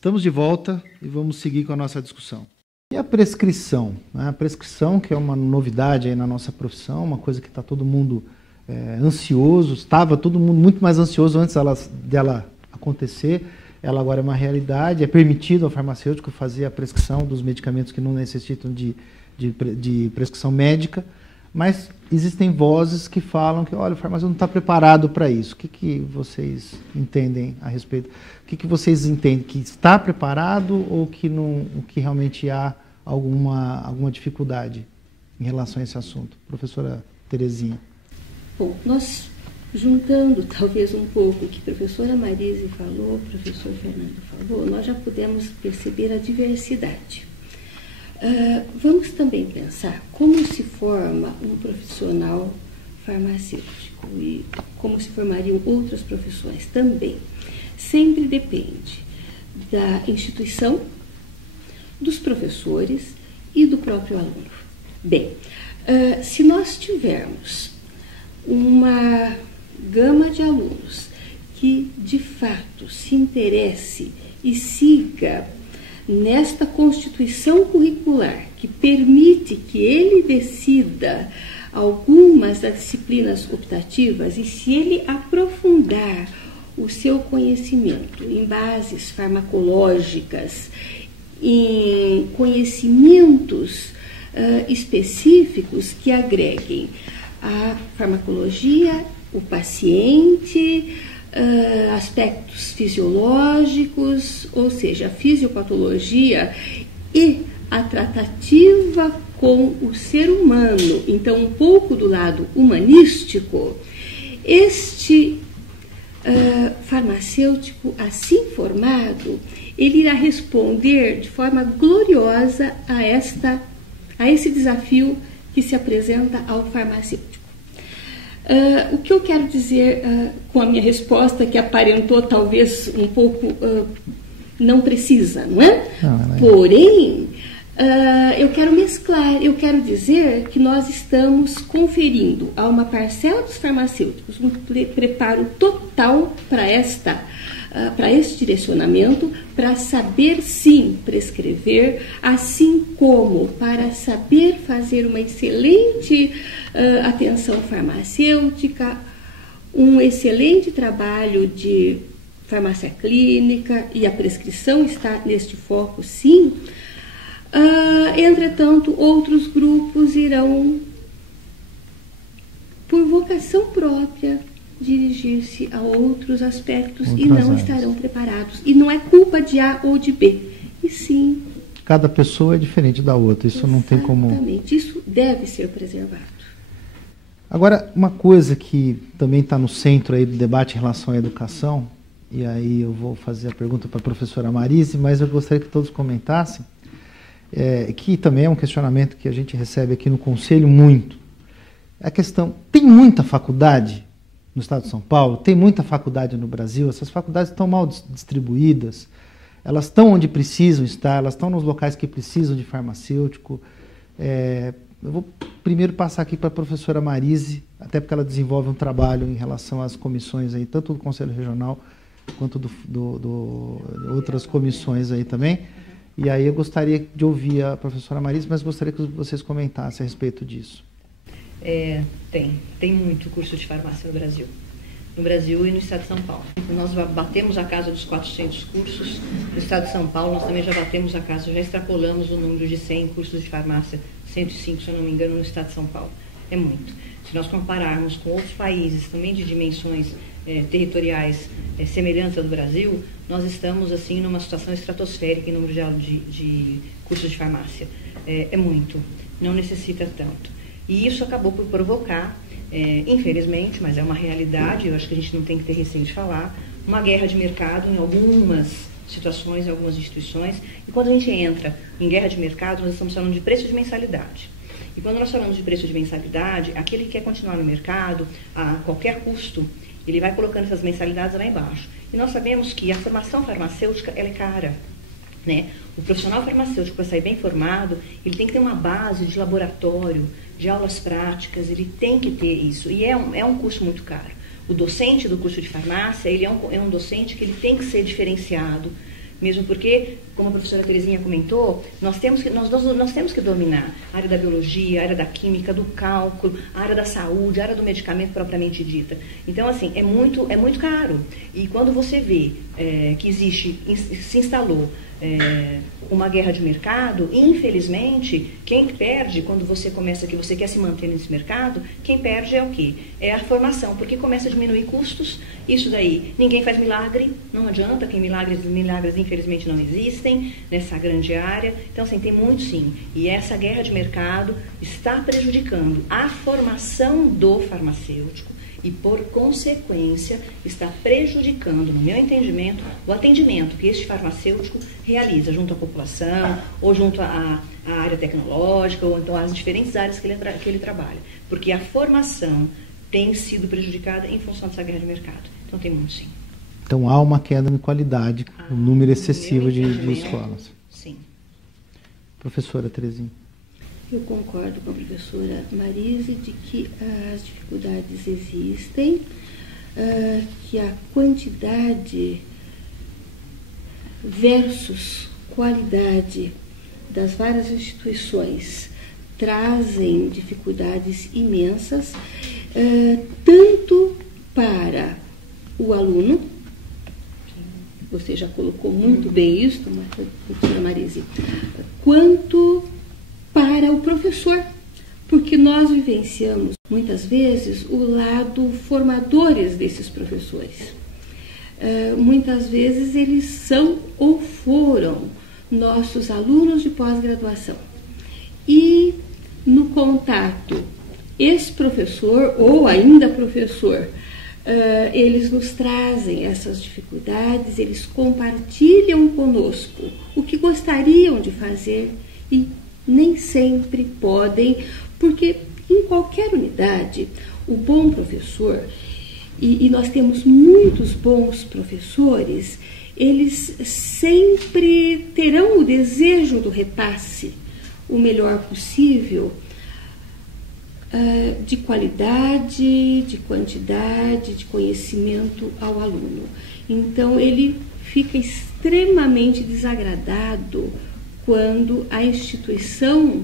Estamos de volta e vamos seguir com a nossa discussão. E a prescrição? Né? A prescrição, que é uma novidade aí na nossa profissão, uma coisa que está todo mundo ansioso, estava todo mundo muito mais ansioso antes dela acontecer. Ela agora é uma realidade, é permitido ao farmacêutico fazer a prescrição dos medicamentos que não necessitam de prescrição médica, mas existem vozes que falam que, olha, o farmacêutico não está preparado para isso. O que vocês entendem a respeito? O que vocês entendem? Que está preparado ou que, não, que realmente há alguma dificuldade em relação a esse assunto? Professora Terezinha. Bom, nós, juntando talvez um pouco o que a professora Marise falou, o professor Fernando falou, nós já pudemos perceber a diversidade. Vamos também pensar como se forma um profissional farmacêutico e como se formariam outras profissões também. Sempre depende da instituição, dos professores e do próprio aluno. Bem, se nós tivermos uma gama de alunos que de fato se interesse e siga nesta constituição curricular que permite que ele decida algumas das disciplinas optativas e se ele aprofundar o seu conhecimento em bases farmacológicas, em conhecimentos específicos que agreguem a farmacologia, o paciente, aspectos fisiológicos, ou seja, a fisiopatologia e a tratativa com o ser humano, então um pouco do lado humanístico, este farmacêutico assim formado, ele irá responder de forma gloriosa a esse desafio que se apresenta ao farmacêutico. O que eu quero dizer com a minha resposta, que aparentou talvez um pouco não precisa, não é? Não, porém, eu quero mesclar, eu quero dizer que nós estamos conferindo a uma parcela dos farmacêuticos um preparo total para este direcionamento, para saber sim prescrever, assim como para saber fazer uma excelente atenção farmacêutica, um excelente trabalho de farmácia clínica, e a prescrição está neste foco sim. Entretanto, outros grupos irão, por vocação própria, dirigir-se a outros aspectos e não estarão preparados. E não é culpa de A ou de B, e sim... Cada pessoa é diferente da outra, isso não tem como... Exatamente, isso deve ser preservado. Agora, uma coisa que também está no centro aí do debate em relação à educação, e aí eu vou fazer a pergunta para a professora Marise, mas eu gostaria que todos comentassem, que também é um questionamento que a gente recebe aqui no Conselho muito. A questão, tem muita faculdade no estado de São Paulo, tem muita faculdade no Brasil, essas faculdades estão mal distribuídas, elas estão onde precisam estar, elas estão nos locais que precisam de farmacêutico. Eu vou primeiro passar aqui para a professora Marise, até porque ela desenvolve um trabalho em relação às comissões, aí, tanto do Conselho Regional quanto outras comissões aí também. E aí eu gostaria de ouvir a professora Marise, mas gostaria que vocês comentassem a respeito disso. Tem muito curso de farmácia no Brasil e no estado de São Paulo. Nós batemos a casa dos 400 cursos, no estado de São Paulo nós também já batemos a casa, já extrapolamos o número de 100 cursos de farmácia, 105 se eu não me engano no estado de São Paulo, é muito. Se nós compararmos com outros países também de dimensões territoriais semelhantes ao do Brasil, nós estamos assim numa situação estratosférica em número de cursos de farmácia, é muito, não necessita tanto. E isso acabou por provocar, infelizmente, mas é uma realidade, eu acho que a gente não tem que ter receio de falar, uma guerra de mercado em algumas situações, em algumas instituições. E quando a gente entra em guerra de mercado, nós estamos falando de preço de mensalidade. E quando nós falamos de preço de mensalidade, aquele que quer continuar no mercado, a qualquer custo, ele vai colocando essas mensalidades lá embaixo. E nós sabemos que a formação farmacêutica, ela é cara, né? O profissional farmacêutico, para sair bem formado, ele tem que ter uma base de laboratório, de aulas práticas, ele tem que ter isso. E é um curso muito caro. O docente do curso de farmácia, ele é um docente que ele tem que ser diferenciado, Mesmo porque, como a professora Terezinha comentou, nós temos que dominar a área da biologia, a área da química, do cálculo, a área da saúde, a área do medicamento propriamente dita. Então, assim, é muito caro. E quando você vê que se instalou uma guerra de mercado, infelizmente, quem perde quando você começa que você quer se manter nesse mercado, quem perde é o quê? É a formação, porque começa a diminuir custos, isso daí, ninguém faz milagre, não adianta, que milagres infelizmente não existem nessa grande área, então assim, tem muito sim, e essa guerra de mercado está prejudicando a formação do farmacêutico, e, por consequência, está prejudicando, no meu entendimento, o atendimento que este farmacêutico realiza junto à população, ou junto à área tecnológica, ou então às diferentes áreas que ele trabalha. Porque a formação tem sido prejudicada em função dessa guerra de mercado. Então, tem muito sim. Então, há uma queda de qualidade, um número excessivo de escolas. Sim. Professora Terezinha. Eu concordo com a professora Marise de que as dificuldades existem, que a quantidade versus qualidade das várias instituições trazem dificuldades imensas, tanto para o aluno, você já colocou muito bem isso, professora Marise, quanto para o professor, porque nós vivenciamos muitas vezes o lado formadores desses professores. Muitas vezes eles são ou foram nossos alunos de pós-graduação. E no contato, esse professor ou ainda professor, eles nos trazem essas dificuldades, eles compartilham conosco o que gostariam de fazer e nem sempre podem, porque em qualquer unidade, o bom professor, e nós temos muitos bons professores, eles sempre terão o desejo do repasse o melhor possível, de qualidade, de quantidade, de conhecimento ao aluno. Então, ele fica extremamente desagradado quando a instituição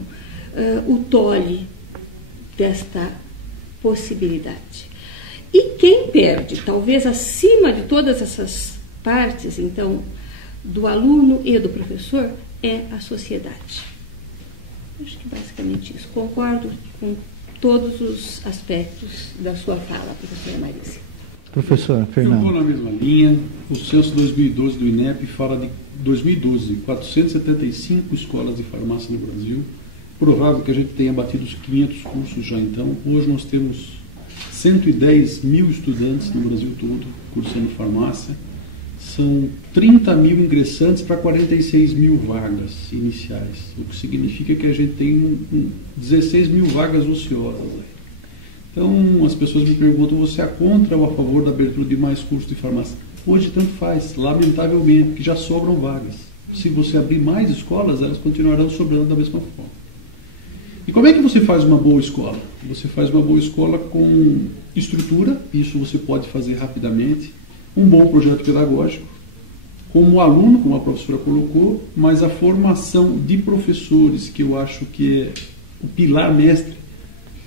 o tolhe desta possibilidade. E quem perde, talvez acima de todas essas partes, então, do aluno e do professor, é a sociedade. Acho que basicamente isso. Concordo com todos os aspectos da sua fala, professora Marise. Professor Fernando. Eu vou na mesma linha. O censo 2012 do INEP fala de 2012, 475 escolas de farmácia no Brasil. Provável que a gente tenha batido os 500 cursos já então. Hoje nós temos 110 mil estudantes no Brasil todo cursando farmácia. São 30 mil ingressantes para 46 mil vagas iniciais, o que significa que a gente tem 16 mil vagas ociosas aí. Então, as pessoas me perguntam, você é contra ou a favor da abertura de mais cursos de farmácia? Hoje tanto faz, lamentavelmente, porque já sobram vagas. Se você abrir mais escolas, elas continuarão sobrando da mesma forma. E como é que você faz uma boa escola? Você faz uma boa escola com estrutura, isso você pode fazer rapidamente, um bom projeto pedagógico, como aluno, como a professora colocou, mas a formação de professores, que eu acho que é o pilar mestre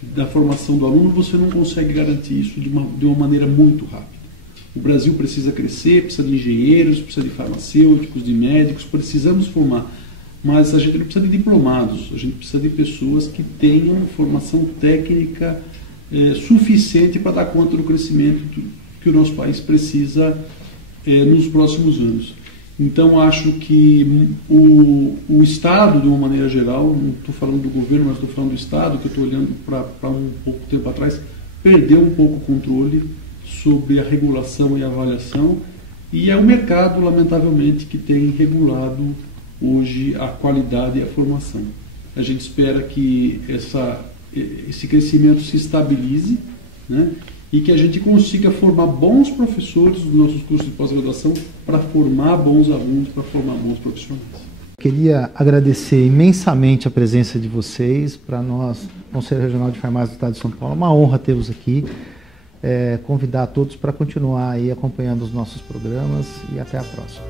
da formação do aluno, você não consegue garantir isso de uma maneira muito rápida. O Brasil precisa crescer, precisa de engenheiros, precisa de farmacêuticos, de médicos, precisamos formar, mas a gente não precisa de diplomados, a gente precisa de pessoas que tenham formação técnica suficiente para dar conta do crescimento que o nosso país precisa nos próximos anos. Então, acho que o Estado, de uma maneira geral, não estou falando do governo, mas estou falando do Estado, que eu estou olhando para um pouco tempo atrás, perdeu um pouco o controle sobre a regulação e a avaliação, e é o mercado, lamentavelmente, que tem regulado hoje a qualidade e a formação. A gente espera que esse crescimento se estabilize, né? E que a gente consiga formar bons professores dos nossos cursos de pós-graduação para formar bons alunos, para formar bons profissionais. Queria agradecer imensamente a presença de vocês. Para nós, Conselho Regional de Farmácia do Estado de São Paulo, é uma honra tê-los aqui. Convidar todos para continuar aí acompanhando os nossos programas e até a próxima.